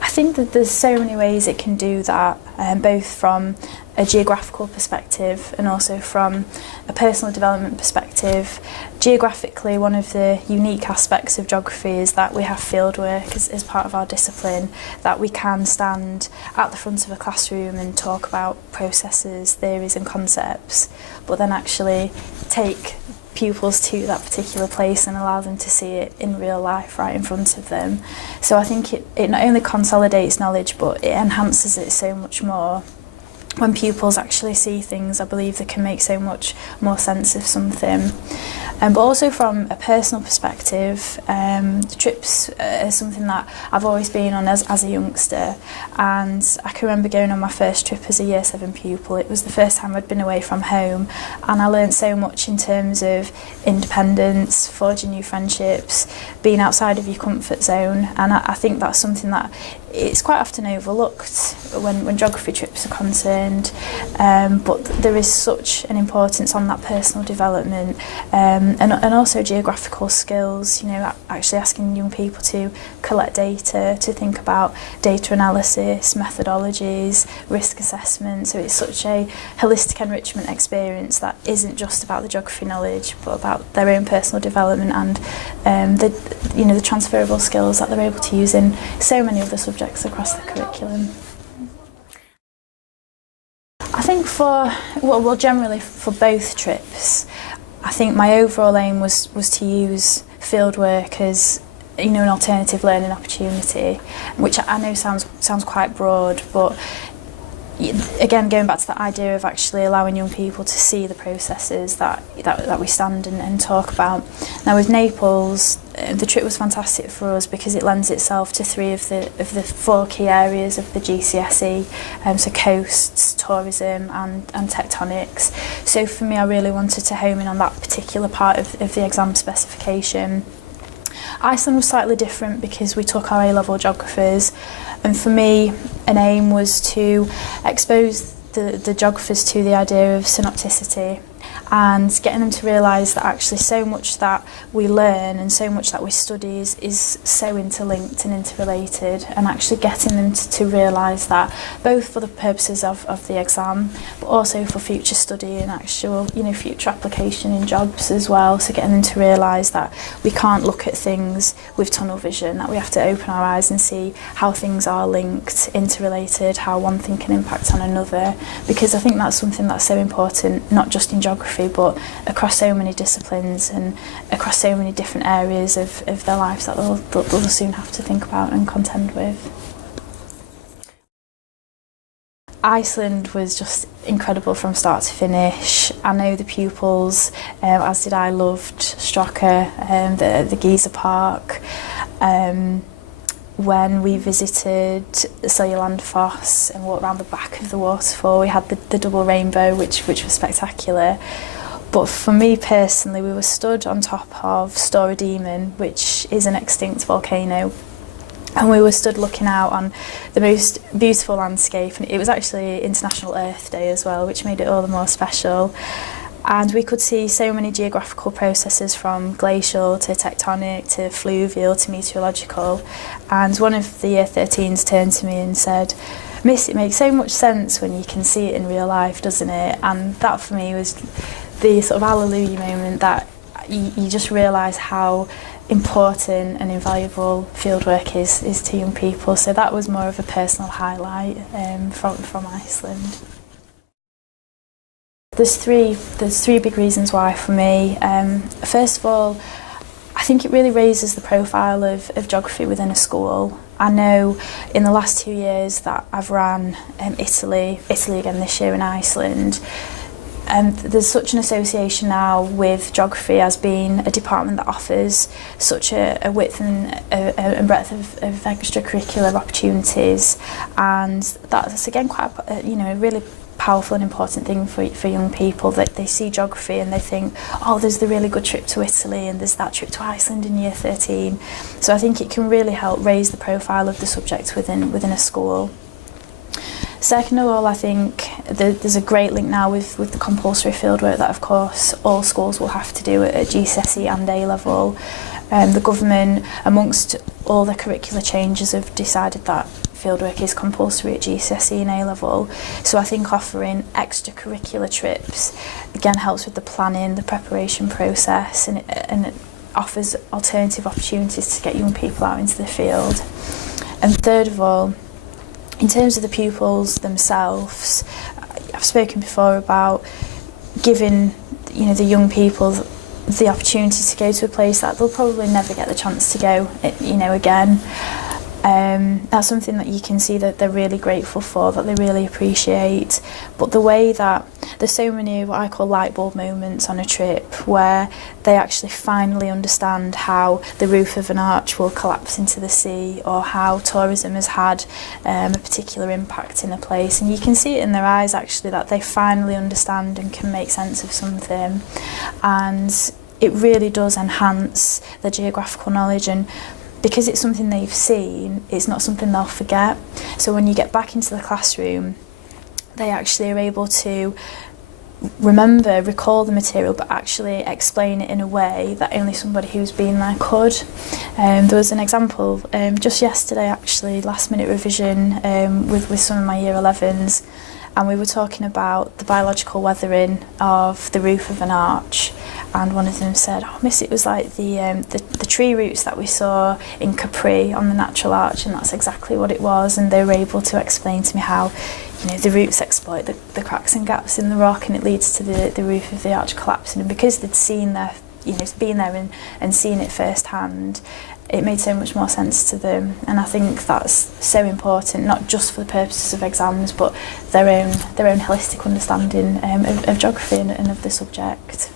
I think that there's so many ways it can do that, both from a geographical perspective and also from a personal development perspective. Geographically, one of the unique aspects of geography is that we have fieldwork as part of our discipline, that we can stand at the front of a classroom and talk about processes, theories and concepts, but then actually take pupils to that particular place and allow them to see it in real life right in front of them. So I think it not only consolidates knowledge, but it enhances it so much more. When pupils actually see things, I believe they can make so much more sense of something. But also from a personal perspective, trips are something that I've always been on as a youngster, and I can remember going on my first trip as a Year 7 pupil. It was the first time I'd been away from home, and I learned so much in terms of independence, forging new friendships, being outside of your comfort zone, and I think that's something that it's quite often overlooked when geography trips are concerned, but there is such an importance on that personal development, and also geographical skills, you know, actually asking young people to collect data, to think about data analysis, methodologies, risk assessment. So it's such a holistic enrichment experience that isn't just about the geography knowledge, but about their own personal development and the transferable skills that they're able to use in so many other subjects across the curriculum. I think generally for both trips, I think my overall aim was to use fieldwork as, you know, an alternative learning opportunity, which I know sounds quite broad, but again, going back to that idea of actually allowing young people to see the processes that we stand and talk about. Now with Naples, the trip was fantastic for us because it lends itself to 3 of the 4 key areas of the GCSE, so coasts, tourism and tectonics. So for me, I really wanted to home in on that particular part of the exam specification. Iceland was slightly different because we took our A-level geographers, and for me an aim was to expose the geographers to the idea of synopticity and getting them to realise that actually so much that we learn and so much that we study is so interlinked and interrelated, and actually getting them to realise that both for the purposes of the exam but also for future study and actual, you know, future application in jobs as well. So getting them to realise that we can't look at things with tunnel vision, that we have to open our eyes and see how things are linked, interrelated, how one thing can impact on another, because I think that's something that's so important, not just in geography but across so many disciplines and across so many different areas of their lives that they'll soon have to think about and contend with. Iceland was just incredible from start to finish. I know the pupils, as did I, loved Straka, the Geyser Park. When we visited Siljaland Foss and walked around the back of the waterfall, we had the double rainbow, which was spectacular. But for me personally, we were stood on top of Deepen, which is an extinct volcano, and we were stood looking out on the most beautiful landscape, and it was actually International Earth Day as well, which made it all the more special. And we could see so many geographical processes, from glacial to tectonic to fluvial to meteorological. And one of the Year 13s turned to me and said, "Miss, it makes so much sense when you can see it in real life, doesn't it?" And that for me was the sort of hallelujah moment, that you just realise how important and invaluable fieldwork is to young people. So that was more of a personal highlight from Iceland. There's three big reasons why for me. First of all, I think it really raises the profile of geography within a school. I know in the last 2 years that I've ran Italy again this year, and Iceland. There's such an association now with geography as being a department that offers such a width and breadth of extracurricular opportunities, and that's again quite a really powerful and important thing for young people, that they see geography and they think, oh, there's the really good trip to Italy and there's that trip to Iceland in Year 13. So I think it can really help raise the profile of the subject within a school. Second of all, I think there's a great link now with the compulsory fieldwork that, of course, all schools will have to do at GCSE and A-level. The government, amongst all the curricular changes, have decided that fieldwork is compulsory at GCSE and A-level. So I think offering extracurricular trips again helps with the planning, the preparation process, and it offers alternative opportunities to get young people out into the field. And third of all, in terms of the pupils themselves, I've spoken before about giving the young people the opportunity to go to a place that they'll probably never get the chance to go again. That's something that you can see that they're really grateful for, that they really appreciate. But the way that there's so many what I call light bulb moments on a trip where they actually finally understand how the roof of an arch will collapse into the sea, or how tourism has had a particular impact in a place, and you can see it in their eyes actually that they finally understand and can make sense of something, and it really does enhance their geographical knowledge. And because it's something they've seen, it's not something they'll forget. So when you get back into the classroom, they actually are able to recall the material, but actually explain it in a way that only somebody who's been there could. There was an example just yesterday, actually, last minute revision with some of my year 11s, and we were talking about the biological weathering of the roof of an arch, and one of them said, "Oh, Miss, it was like the tree roots that we saw in Capri on the natural arch," and that's exactly what it was. And they were able to explain to me how the roots exploit the cracks and gaps in the rock, and it leads to the roof of the arch collapsing. And because they'd seen been there and seen it firsthand, it made so much more sense to them. And I think that's so important, not just for the purposes of exams, but their own holistic understanding of geography and of the subject.